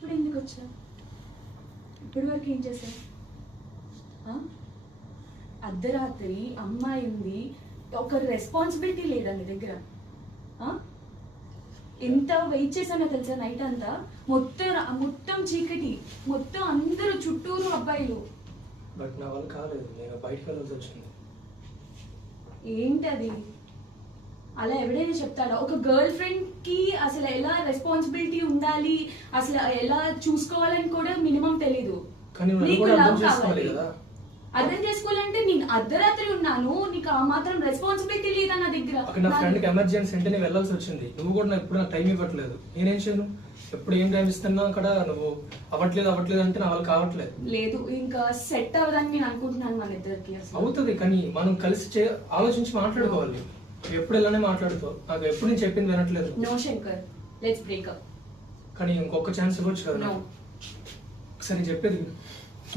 ఇప్పుడు ఎందుకు వచ్చా? ఇప్పటి వరకు ఏం చేశావు? అర్ధరాత్రి అమ్మాయి ఉంది, ఒక రెస్పాన్సిబిలిటీ లేదా నీ దగ్గర? ఎంత వెయిట్ చేశానో తెలుసా నైట్ అంతా? మొత్తం చీకటి, మొత్తం అందరూ చుట్టూరు అబ్బాయిలు. బట్ నా వల్ల కాలేదు, నేను బయటకు వెళ్ళాల్సి వచ్చింది. ఏంటది? అలా ఎవడైనా చెప్తాడా? ఒక గర్ల్ ఫ్రెండ్ కి అసలు ఎలా రెస్పాన్సిబిలిటీ ఉండాలి, అసలు ఎలా చూసుకోవాలని కూడా మినిమం తెలీదు. నీకు లవ్ కావాలి. అర్థం చేసుకోవాలంటే నేను అర్ధరాత్రి ఉన్నాను, నీకు ఆ మాత్రం రెస్పాన్సిబిలిటీ లేదా నా దగ్గర? అక్కడ నా ఫ్రెండ్కి ఎమర్జెన్సీ అంటే నేను వెళ్ళాల్సి వచ్చింది. నువ్వు కూడా ఎప్పుడు నాకు టైం ఇవ్వట్లేదు. నేనేం చేయను? ఎప్పుడు ఏం టైం ఇస్తున్నా అక్కడ నువ్వు అవ్వట్లేదు అంటే నా వాళ్ళు కావట్లేదు. లేదు, ఇంకా సెట్ అవ్వదని నేను అనుకుంటున్నాను మన ఇద్దరికి. అవుతుంది, కానీ మనం కలిసి ఆలోచించి మాట్లాడుకోవాలి. ఎప్పుడు ఇలానే మాట్లాడుతావు? నాకు ఎప్పుడు నేను చెప్పింది వినట్లేదు. No Shankar, let's break up. కానీ ఇంకొక ఛాన్స్ ఇవ్వచ్చు కదా. ఒకసారి చెప్పేది.